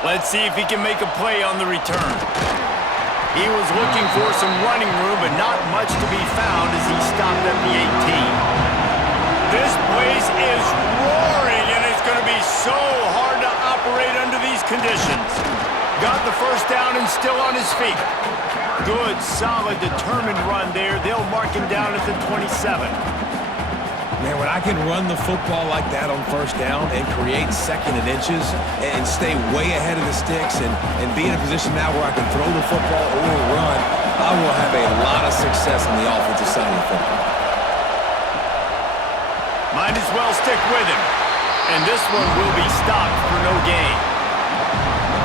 Let's see if he can make a play on the return. He was looking for some running room, but not much to be found as he stopped at the 18. This place is roaring, and it's going to be so hard to operate under these conditions. Got the first down and still on his feet. Good, solid, determined run there. They'll mark him down at the 27. Man, when I can run the football like that on first down and create second and inches and stay way ahead of the sticks and be in a position now where I can throw the football or run, I will have a lot of success on the offensive side of the football. Might as well stick with him. And this one will be stopped for no gain.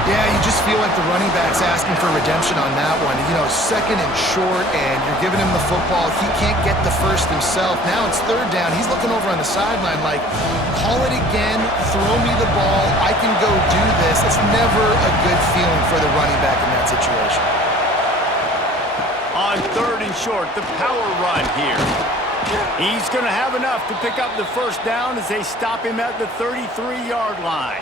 Yeah, you just feel like the running back's asking for redemption on that one. You know, second and short, and you're giving him the football. He can't get the first himself. Now it's third down. He's looking over on the sideline like, call it again, throw me the ball, I can go do this. It's never a good feeling for the running back in that situation. On third and short, the power run here. He's going to have enough to pick up the first down as they stop him at the 33-yard line.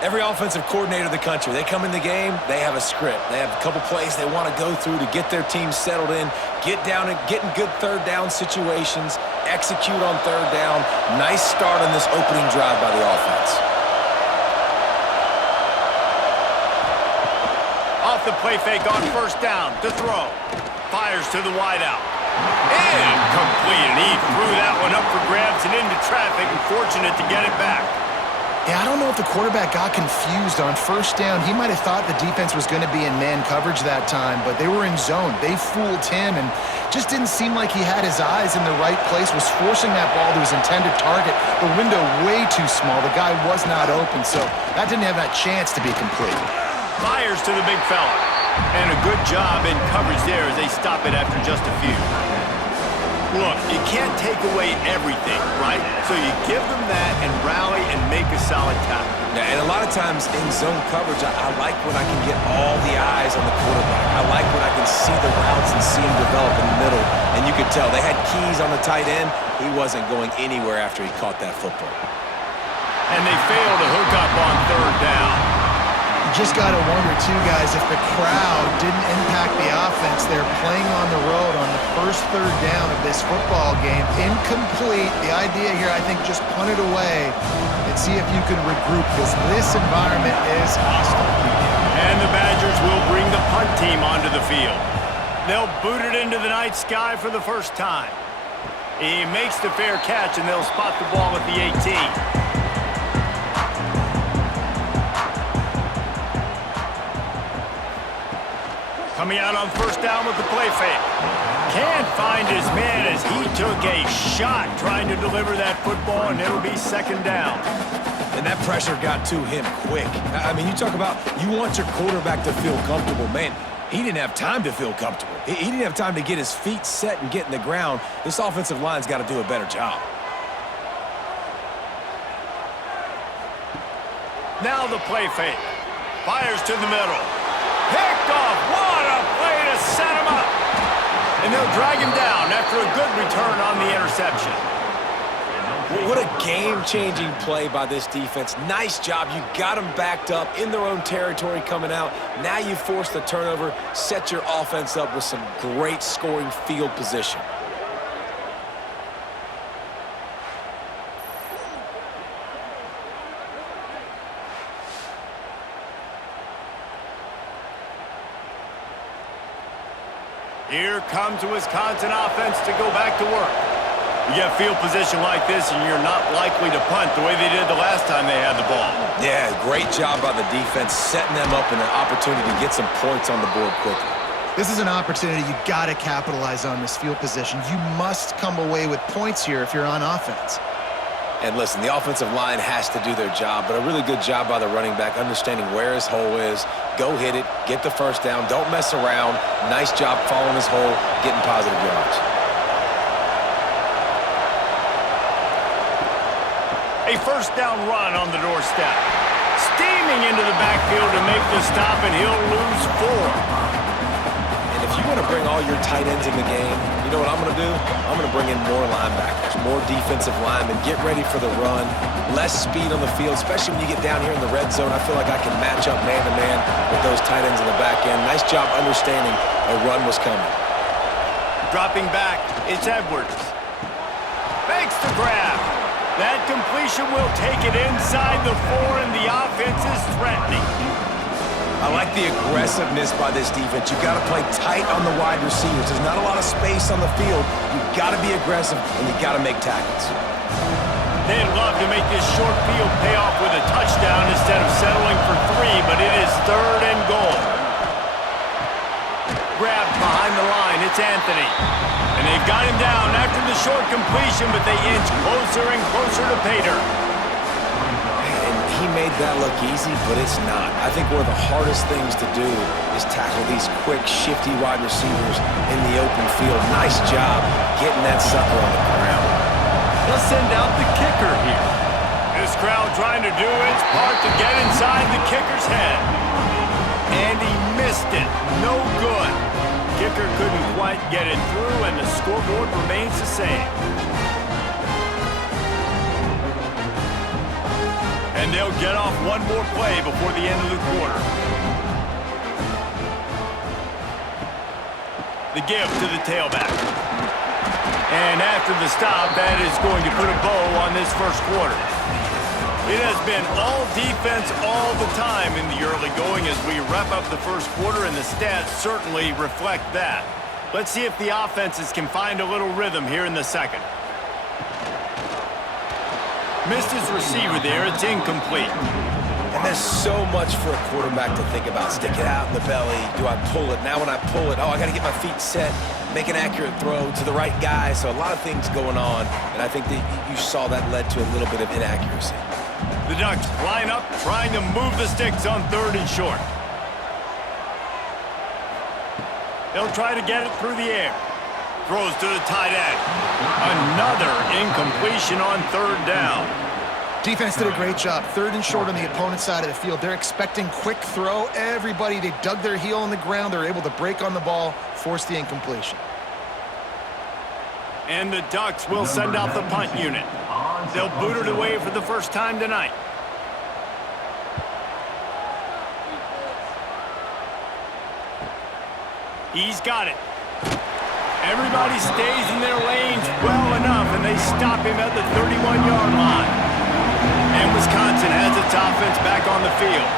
Every offensive coordinator in the country, they come in the game, they have a script. They have a couple plays they want to go through to get their team settled in, get down and get in good third down situations, execute on third down. Nice start on this opening drive by the offense. Off the play fake on first down to throw. Fires to the wideout. Incomplete, and he threw that one up for grabs and into traffic, and fortunate to get it back. Yeah, I don't know if the quarterback got confused on first down. He might have thought the defense was going to be in man coverage that time, but they were in zone. They fooled him and just didn't seem like he had his eyes in the right place, was forcing that ball to his intended target. The window way too small. The guy was not open, so that didn't have that chance to be complete. Fires to the big fella. And a good job in coverage there as they stop it after just a few. Look, you can't take away everything, right? So you give them that and rally and make a solid tackle. Yeah, and a lot of times in zone coverage, I like when I can get all the eyes on the quarterback. I like when I can see the routes and see him develop in the middle. And you could tell they had keys on the tight end. He wasn't going anywhere after he caught that football. And they fail to hook up on third down. You just got to wonder, too, guys, if the crowd didn't impact the offense. They're playing on the road on the first third down of this football game. Incomplete. The idea here, I think, just punt it away and see if you can regroup, because this environment is hostile. And the Badgers will bring the punt team onto the field. They'll boot it into the night sky for the first time. He makes the fair catch, and they'll spot the ball at the 18. Coming out on first down with the play fake. Can't find his man as he took a shot trying to deliver that football, and it'll be second down. And that pressure got to him quick. I mean, you talk about you want your quarterback to feel comfortable. Man, he didn't have time to feel comfortable. He didn't have time to get his feet set and get in the ground. This offensive line's got to do a better job. Now the play fake. Fires to the middle. Picked off. What a play to set him up. And they'll drag him down after a good return on the interception. What a game-changing play by this defense. Nice job. You got them backed up in their own territory coming out. Now you force the turnover, set your offense up with some great scoring field position. Here comes the Wisconsin offense to go back to work. You get field position like this, and you're not likely to punt the way they did the last time they had the ball. Yeah, great job by the defense, setting them up in an opportunity to get some points on the board quickly. This is an opportunity you've got to capitalize on, this field position. You must come away with points here if you're on offense. And listen, the offensive line has to do their job, but a really good job by the running back, understanding where his hole is. Go hit it, get the first down, don't mess around. Nice job following his hole, getting positive yards. A first down run on the doorstep. Steaming into the backfield to make the stop, and he'll lose 4. And if you want to bring all your tight ends in the game, you know what I'm going to do? I'm going to bring in more linebackers, more defensive linemen, get ready for the run, less speed on the field, especially when you get down here in the red zone. I feel like I can match up man-to-man with those tight ends in the back end. Nice job understanding a run was coming. Dropping back, it's Edwards. Makes the grab. That completion will take it inside the 4, and the offense is threatening. I like the aggressiveness by this defense. You've got to play tight on the wide receivers. There's not a lot of space on the field. You've got to be aggressive, and you've got to make tackles. They'd love to make this short field pay off with a touchdown instead of settling for 3, but it is 3rd and goal. Grabbed behind the line, it's Anthony. And they've got him down after the short completion, but they inch closer and closer to pay dirt. He made that look easy, but it's not. I think one of the hardest things to do is tackle these quick, shifty wide receivers in the open field. Nice job getting that sucker on the ground. They'll send out the kicker here. This crowd trying to do its part to get inside the kicker's head. And he missed it. No good. Kicker couldn't quite get it through, and the scoreboard remains the same. And they'll get off one more play before the end of the quarter. The give to the tailback. And after the stop, that is going to put a bow on this first quarter. It has been all defense all the time in the early going as we wrap up the first quarter, and the stats certainly reflect that. Let's see if the offenses can find a little rhythm here in the second. Missed his receiver there. It's incomplete. And there's so much for a quarterback to think about. Stick it out in the belly. Do I pull it? Now when I pull it, I got to get my feet set, make an accurate throw to the right guy. So a lot of things going on, and I think that you saw that led to a little bit of inaccuracy. The Ducks line up, trying to move the sticks on 3rd and short. They'll try to get it through the air. Throws to the tight end. Another incompletion on 3rd down. Defense did a great job. 3rd and short on the opponent's side of the field. They're expecting quick throw. Everybody, they dug their heel on the ground. They're able to break on the ball, force the incompletion. And the Ducks will send out the punt unit. They'll boot it away for the first time tonight. He's got it. Everybody stays in their lanes well enough, and they stop him at the 31-yard line. And Wisconsin has its offense back on the field.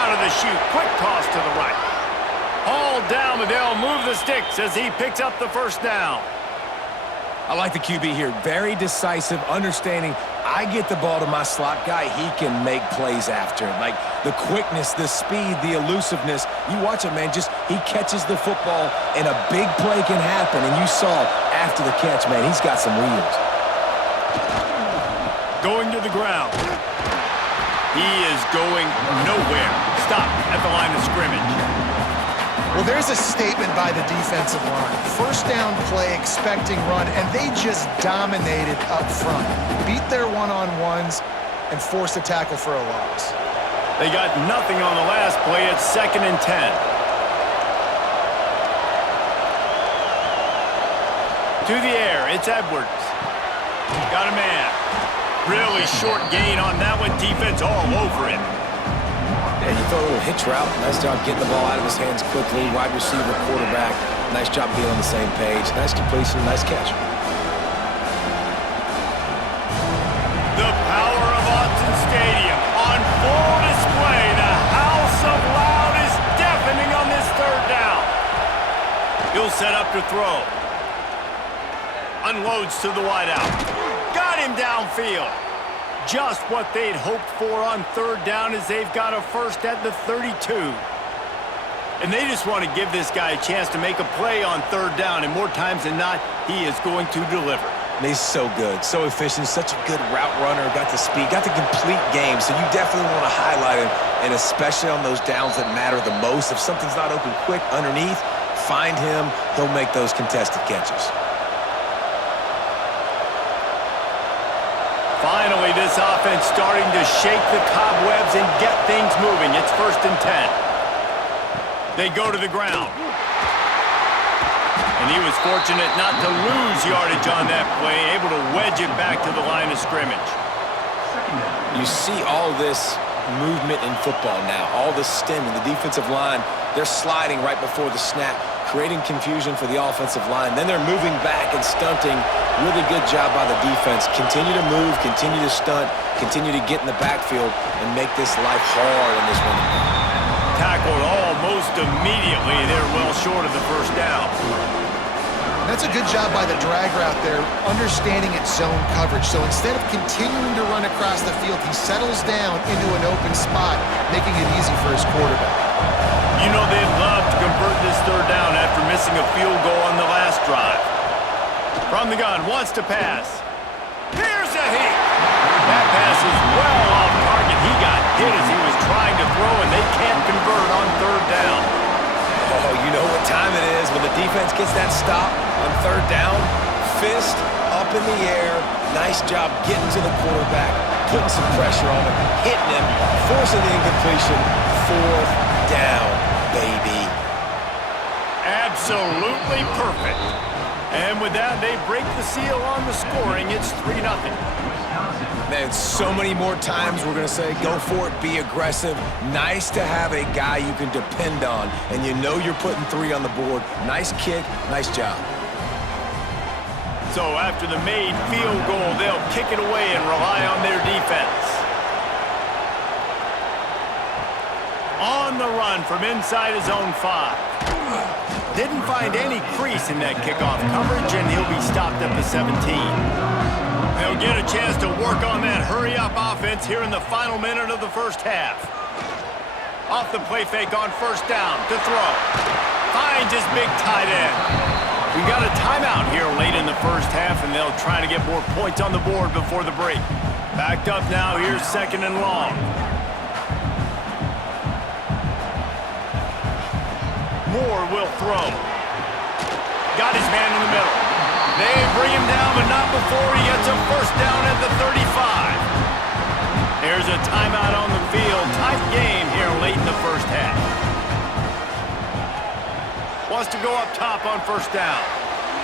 Out of the chute, quick toss to the right. Hauled down, but they'll move the sticks as he picks up the first down. I like the QB here. Very decisive, understanding I get the ball to my slot guy, he can make plays after it. Like the quickness, the speed, the elusiveness. You watch it, man, just he catches the football and a big play can happen. And you saw after the catch, man, he's got some wheels. Going to the ground. He is going nowhere. Stop at the line of scrimmage. Well, there's a statement by the defensive line. First down play, expecting run, and they just dominated up front. Beat their one-on-ones and forced a tackle for a loss. They got nothing on the last play. It's 2nd and 10. To the air, it's Edwards. Got a man. Really short gain on that one. Defense all over it. And you throw a little hitch route. Nice job getting the ball out of his hands quickly. Wide receiver, quarterback. Nice job being on the same page. Nice completion, nice catch. The power of Autzen Stadium on full display. The house of loud is deafening on this 3rd down. He'll set up to throw. Unloads to the wideout. Got him downfield. Just what they'd hoped for on 3rd down as they've got a first at the 32. And they just want to give this guy a chance to make a play on 3rd down, and more times than not, he is going to deliver. And he's so good, so efficient, such a good route runner, got the speed, got the complete game, so you definitely want to highlight him, and especially on those downs that matter the most. If something's not open quick underneath, find him, he'll make those contested catches. Finally, this offense starting to shake the cobwebs and get things moving. It's 1st and 10. They go to the ground. And he was fortunate not to lose yardage on that play, able to wedge it back to the line of scrimmage. You see all this movement in football now, all the stemming, the defensive line, they're sliding right before the snap, creating confusion for the offensive line. Then they're moving back and stunting. Really good job by the defense. Continue to move, continue to stunt, continue to get in the backfield and make this life hard on this running back. Tackled almost immediately. They're well short of the first down. That's a good job by the drag route there, understanding its zone coverage. So instead of continuing to run across the field, he settles down into an open spot, making it easy for his quarterback. You know they'd love to convert this third down after missing a field goal on the last drive. From the gun, wants to pass. Here's a hit. That pass is well off target. He got hit as he was trying to throw, and they can't convert on third down. Oh, you know what time it is when the defense gets that stop on third down. Fist up in the air. Nice job getting to the quarterback, putting some pressure on him, hitting him, forcing the incompletion. Fourth down, baby. Absolutely perfect. And with that, they break the seal on the scoring. It's 3-0. Man, so many more times we're going to say, go for it, be aggressive. Nice to have a guy you can depend on, and you know you're putting 3 on the board. Nice kick, nice job. So after the made field goal, they'll kick it away and rely on their defense. On the run from inside his own 5. Didn't find any crease in that kickoff coverage, and he'll be stopped at the 17. They'll get a chance to work on that hurry-up offense here in the final minute of the first half. Off the play fake on first down to throw. Finds his big tight end. We got a timeout here late in the first half, and they'll try to get more points on the board before the break. Backed up now, here's 2nd and long. Moore will throw. Got his man in the middle. They bring him down, but not before he gets a first down at the 35. There's a timeout on the field. Tight game here late in the first half. Wants to go up top on first down.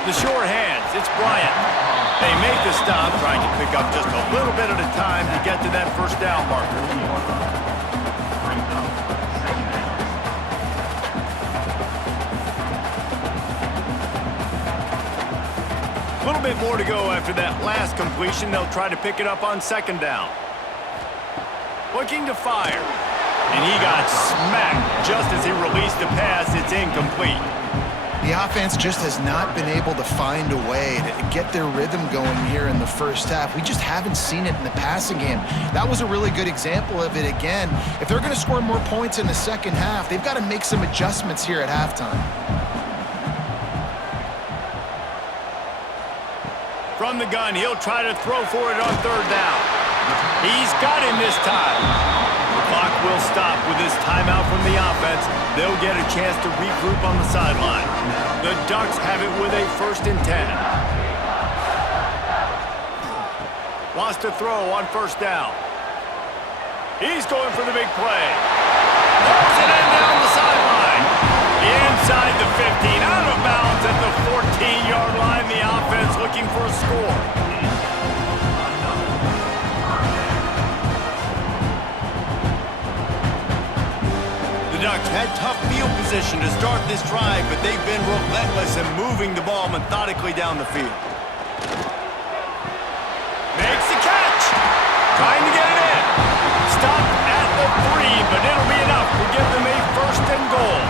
The short hands, it's Bryant. They make the stop, trying to pick up just a little bit at a time to get to that first down marker. A little bit more to go after that last completion. They'll try to pick it up on 2nd down. Looking to fire. And he got smacked just as he released the pass. It's incomplete. The offense just has not been able to find a way to get their rhythm going here in the first half. We just haven't seen it in the passing game. That was a really good example of it again. If they're going to score more points in the second half, they've got to make some adjustments here at halftime. From the gun, he'll try to throw for it on third down. He's got him this time. The clock will stop with this timeout from the offense. They'll get a chance to regroup on the sideline. The Ducks have it with a 1st and 10. Wants to throw on first down. He's going for the big play. Throws it in down the sideline. Inside the 15, out of bounds at the 14-yard line. The offense looking for a score. The Ducks had tough field position to start this drive, but they've been relentless in moving the ball methodically down the field. Makes the catch. Trying to get it in. Stopped at the 3, but it'll be enough to give them a 1st and goal.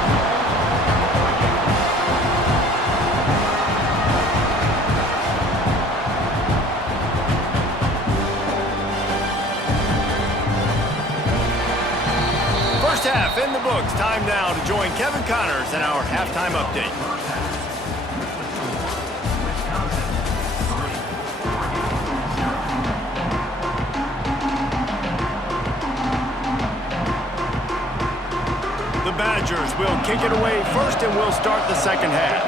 First half in the books. Time now to join Kevin Connors in our halftime update. The Badgers will kick it away first, and we'll start the second half.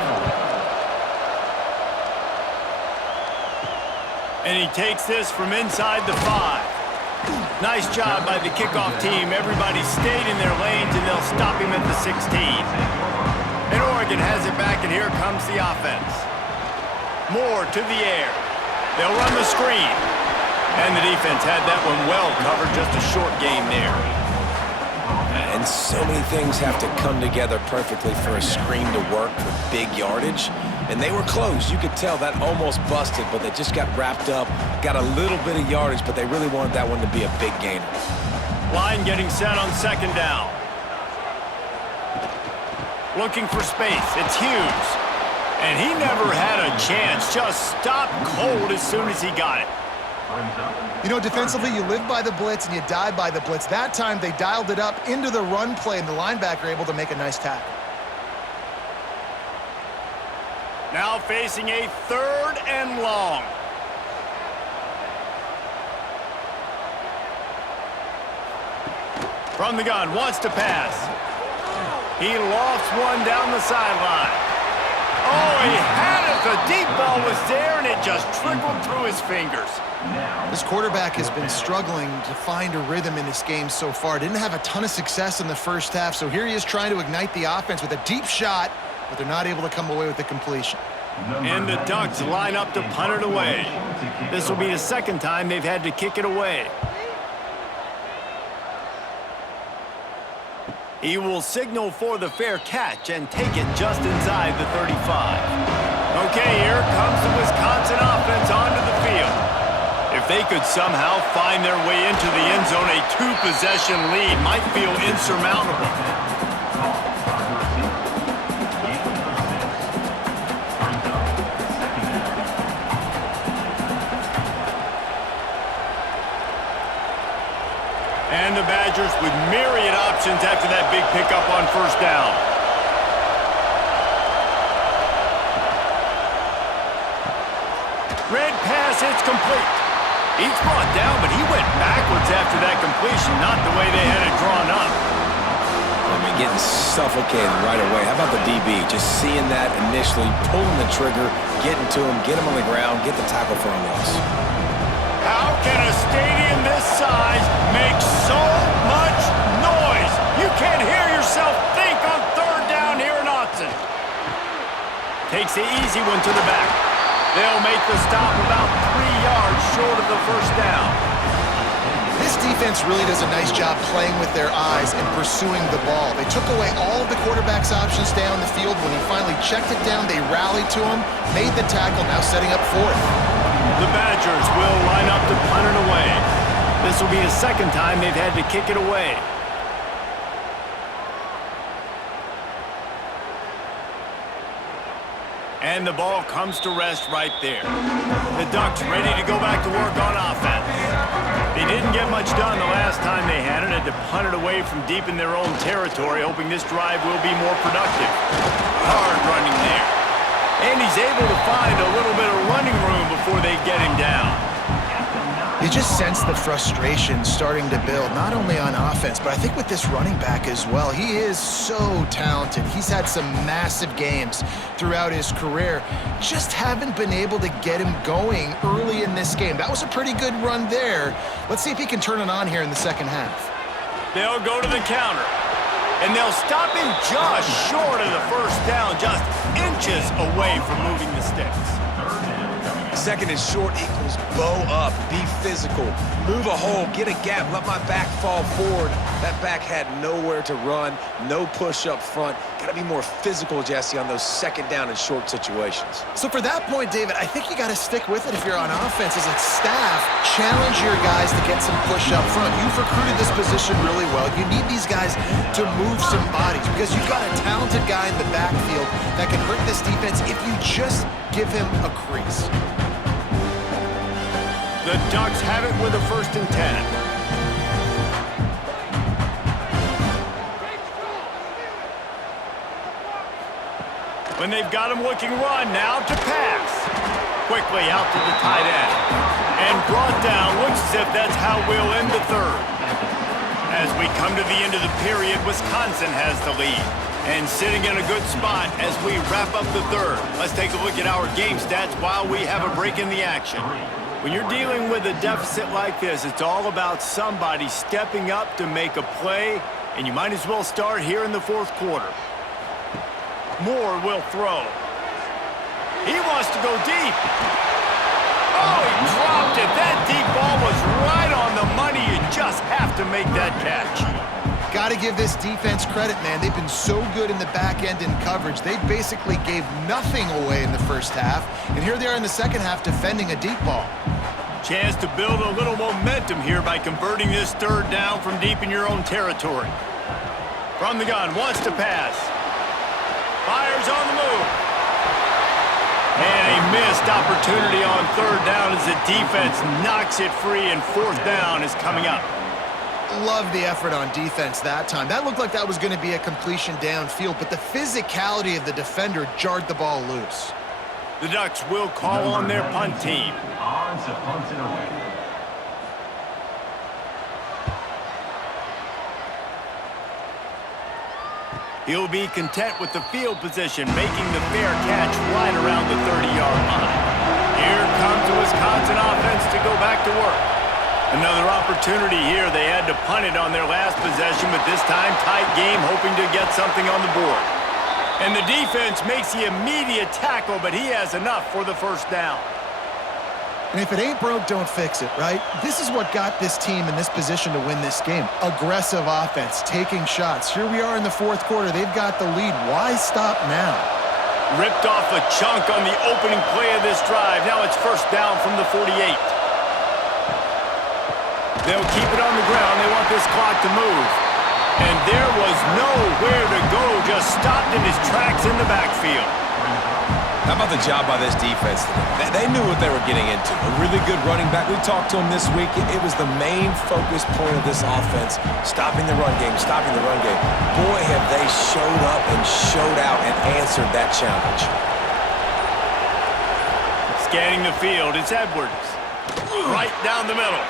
And he takes this from inside the 5. Nice job by the kickoff team. Everybody stayed in their lanes, and they'll stop him at the 16. And Oregon has it back, and here comes the offense. Moore to the air. They'll run the screen. And the defense had that one well covered, just a short game there. And so many things have to come together perfectly for a screen to work for big yardage. And they were close. You could tell that almost busted, but they just got wrapped up, got a little bit of yardage, but they really wanted that one to be a big gainer. Line getting set on second down. Looking for space. It's Hughes. And he never had a chance. Just stopped cold as soon as he got it. You know, defensively, you live by the blitz and you die by the blitz. That time, they dialed it up into the run play, and the linebacker able to make a nice tackle. Now facing a 3rd and long. From the gun, wants to pass. He lofts one down the sideline. Oh, he had it. The deep ball was there, and it just trickled through his fingers. This quarterback has been struggling to find a rhythm in this game so far. Didn't have a ton of success in the first half, so here he is trying to ignite the offense with a deep shot, but they're not able to come away with the completion. And the Ducks line up to punt it away. This will be the second time they've had to kick it away. He will signal for the fair catch and take it just inside the 35. Okay, here comes the Wisconsin offense onto the field. If they could somehow find their way into the end zone, a 2-possession lead might feel insurmountable. And the Badgers with myriad options after that big pickup on first down. Red pass, it's complete. He's brought down, but he went backwards after that completion, not the way they had it drawn up. I mean, getting suffocated right away. How about the DB? Just seeing that initially, pulling the trigger, getting to him, get him on the ground, get the tackle for a loss. How can a stadium this size make so much noise? You can't hear yourself think on 3rd down here in Autzen. Takes the easy one to the back. They'll make the stop about 3 yards short of the first down. This defense really does a nice job playing with their eyes and pursuing the ball. They took away all of the quarterback's options down the field. When he finally checked it down, they rallied to him, made the tackle, now setting up 4th. The Badgers will line up to punt it away. This will be the second time they've had to kick it away. And the ball comes to rest right there. The Ducks ready to go back to work on offense. They didn't get much done the last time they had it. Had to punt it away from deep in their own territory, hoping this drive will be more productive. Hard running there. And he's able to find a little bit of running room before they get him down. You just sense the frustration starting to build, not only on offense, but I think with this running back as well. He is so talented. He's had some massive games throughout his career. Just haven't been able to get him going early in this game. That was a pretty good run there. Let's see if he can turn it on here in the second half. They'll go to the counter. And they'll stop him just short of the first down, just inches away from moving the sticks. Second and short equals bow up, be physical, move a hole, get a gap, let my back fall forward. That back had nowhere to run, no push up front. Got to be more physical, Jesse, on those second down and short situations. So for that point, David, I think you got to stick with it if you're on offense. As a staff, challenge your guys to get some push up front. You've recruited this position really well. You need these guys to move some bodies because you've got a talented guy in the backfield that can hurt this defense if you just give him a crease. The Ducks have it with a 1st and 10. When they've got him looking run, now to pass. Quickly out to the tight end. And brought down, looks as if that's how we'll end the 3rd. As we come to the end of the period, Wisconsin has the lead. And sitting in a good spot as we wrap up the 3rd. Let's take a look at our game stats while we have a break in the action. When you're dealing with a deficit like this, it's all about somebody stepping up to make a play, and you might as well start here in the fourth quarter. Moore will throw. He wants to go deep. Oh, he dropped it. That deep ball was right on the money. You just have to make that catch. Got to give this defense credit, man. They've been so good in the back end in coverage. They basically gave nothing away in the first half, and here they are in the second half defending a deep ball. Chance to build a little momentum here by converting this third down from deep in your own territory. From the gun, wants to pass. Fires on the move. And a missed opportunity on third down as the defense knocks it free, and fourth down is coming up. Love the effort on defense that time. That looked like that was going to be a completion downfield, but the physicality of the defender jarred the ball loose. The Ducks will call on their punt team. He'll be content with the field position, making the fair catch right around the 30-yard line. Here comes the Wisconsin offense to go back to work. Another opportunity here. They had to punt it on their last possession, but this time tight game, hoping to get something on the board. And the defense makes the immediate tackle, but he has enough for the first down. And if it ain't broke, don't fix it, right? This is what got this team in this position to win this game. Aggressive offense, taking shots. Here we are in the fourth quarter. They've got the lead. Why stop now? Ripped off a chunk on the opening play of this drive. Now it's first down from the 48. They'll keep it on the ground. They want this clock to move. And there was nowhere to go. Just stopped in his tracks in the backfield. How about the job by this defense today? They knew what they were getting into. A really good running back. We talked to him this week. It was the main focus point of this offense. Stopping the run game, stopping the run game. Boy, have they showed up and showed out and answered that challenge. Scanning the field, it's Edwards. Right down the middle.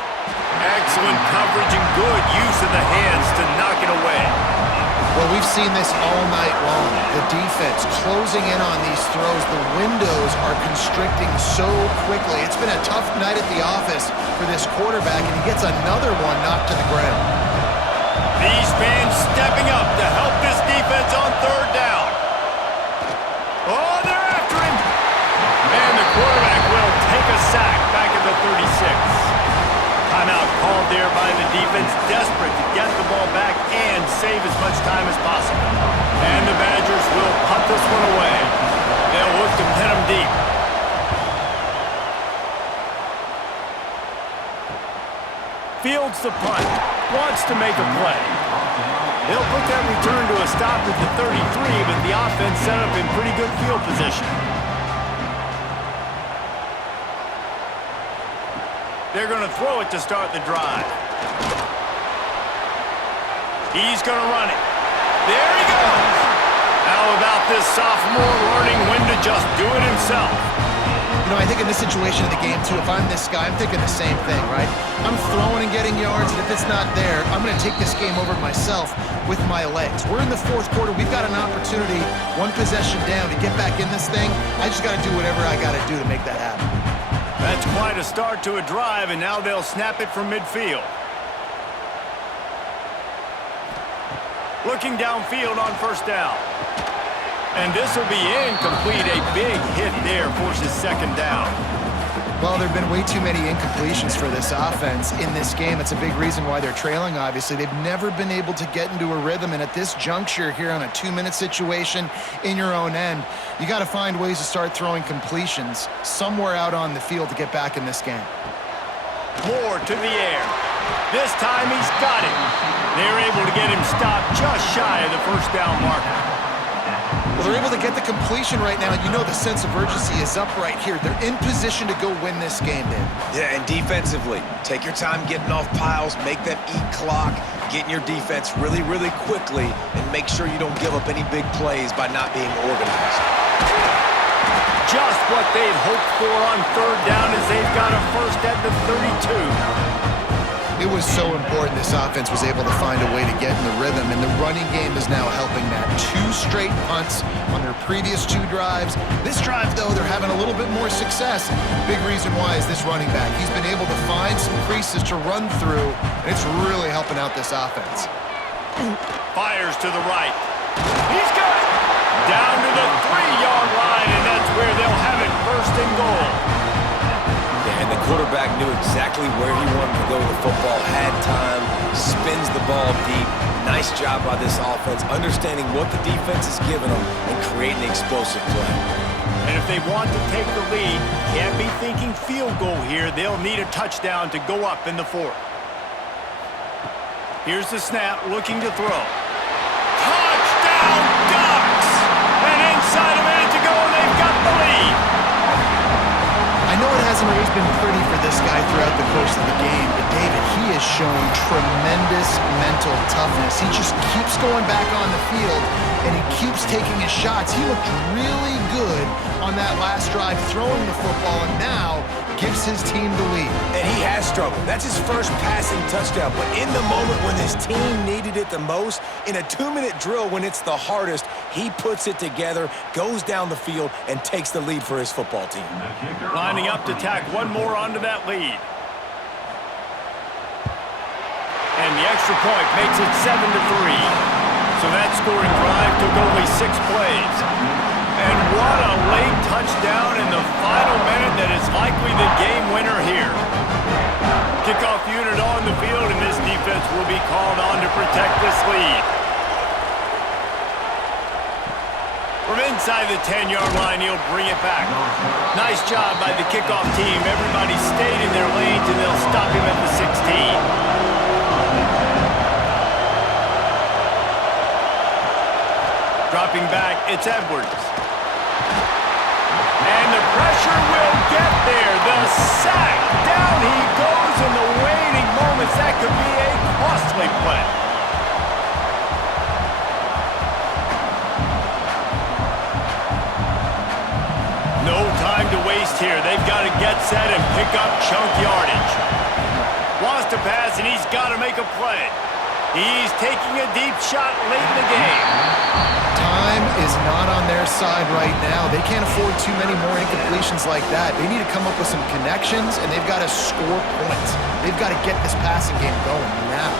Excellent coverage and good use of the hands to knock it away. Well, we've seen this all night long. The defense closing in on these throws. The windows are constricting so quickly. It's been a tough night at the office for this quarterback, and he gets another one knocked to the ground. These fans stepping up to help this defense on third down. Oh, they're after him. And the quarterback will take a sack back at the 36. Timeout called there by the defense, desperate to get the ball back and save as much time as possible. And the Badgers will punt this one away. They'll look to pin him deep. Fields the punt, wants to make a play. They'll put that return to a stop at the 33, but the offense set up in pretty good field position. They're going to throw it to start the drive. He's going to run it. There he goes. How about this sophomore learning when to just do it himself? You know, I think in this situation of the game, too, if I'm this guy, I'm thinking the same thing, right? I'm throwing and getting yards, and if it's not there, I'm going to take this game over myself with my legs. We're in the fourth quarter. We've got an opportunity, one possession down, to get back in this thing. I just got to do whatever I got to do to make that happen. That's quite a start to a drive, and now they'll snap it from midfield. Looking downfield on first down. And this will be incomplete. A big hit there forces second down. Well, there have been way too many incompletions for this offense in this game. It's a big reason why they're trailing, obviously. They've never been able to get into a rhythm, and at this juncture here on a 2-minute situation in your own end, you got to find ways to start throwing completions somewhere out on the field to get back in this game. Moore to the air. This time he's got it. They're able to get him stopped just shy of the first down marker. Well, they're able to get the completion right now, and you know the sense of urgency is up right here. They're in position to go win this game, Dave. Yeah, and defensively, take your time getting off piles, make them eat clock, get in your defense really, really quickly, and make sure you don't give up any big plays by not being organized. Just what they'd hoped for on third down as they've got a first at the 32. It was so important this offense was able to find a way to get in the rhythm, and the running game is now helping that. 2 straight punts on their previous 2 drives. This drive, though, they're having a little bit more success. Big reason why is this running back. He's been able to find some creases to run through, and it's really helping out this offense. Fires to the right. He's got it! Down to the 3-yard line, and that's where they'll have it, 1st and goal. And the quarterback knew exactly where he wanted to go with the football, had time, spins the ball deep. Nice job by this offense, understanding what the defense is giving them and creating explosive play. And if they want to take the lead, can't be thinking field goal here. They'll need a touchdown to go up in the 4th. Here's the snap, looking to throw. Touchdown, Ducks! And inside a minute to go, and they've got the lead. I know it hasn't always been pretty for this guy throughout the course of the game, but David, he has shown tremendous mental toughness. He just keeps going back on the field, and he keeps taking his shots. He looked really good on that last drive throwing the football, and now gives his team the lead. And he has struggled. That's his first passing touchdown. But in the moment when his team needed it the most, in a 2-minute drill when it's the hardest, he puts it together, goes down the field, and takes the lead for his football team. Lining up to tack one more onto that lead. And the extra point makes it 7-3. So that scoring drive took only 6 plays. And what a late touchdown in the final minute that is likely the game winner here. Kickoff unit on the field, and this defense will be called on to protect this lead. From inside the 10-yard line, he'll bring it back. Nice job by the kickoff team. Everybody stayed in their lanes, and they'll stop him at the 16. Dropping back, it's Edwards. And the pressure will get there. The sack. Down he goes in the waning moments. That could be a costly play. No time to waste here. They've got to get set and pick up chunk yardage. Wants to pass, and he's got to make a play. He's taking a deep shot late in the game. Time is not on their side right now. They can't afford too many more incompletions like that. They need to come up with some connections, and they've got to score points. They've got to get this passing game going now.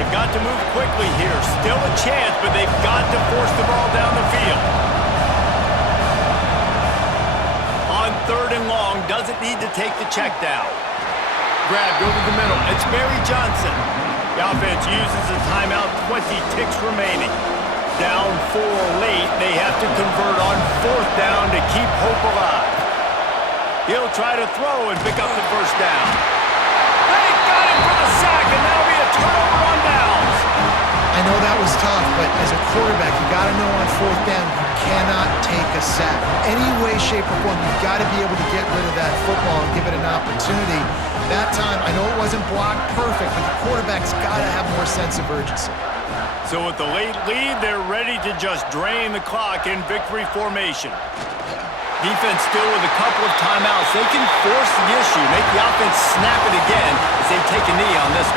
They've got to move quickly here. Still a chance, but they've got to force the ball down the field. On 3rd and long, doesn't need to take the check down. Grabbed over the middle. It's Barry Johnson. The offense uses a timeout, 20 ticks remaining. Down 4 late, they have to convert on 4th down to keep hope alive. He'll try to throw and pick up the 1st down. They got him for the sack, and that'll be a turnover on downs. I know that was tough, but as a quarterback, you got to know on 4th down, you cannot take a sack. Any way, shape, or form, you've got to be able to get rid of that football and give it an opportunity. That time, I know it wasn't blocked perfect, but the quarterback's got to have more sense of urgency. So with the late lead, they're ready to just drain the clock in victory formation. Defense still with a couple of timeouts. They can force the issue, make the offense snap it again as they take a knee on this one.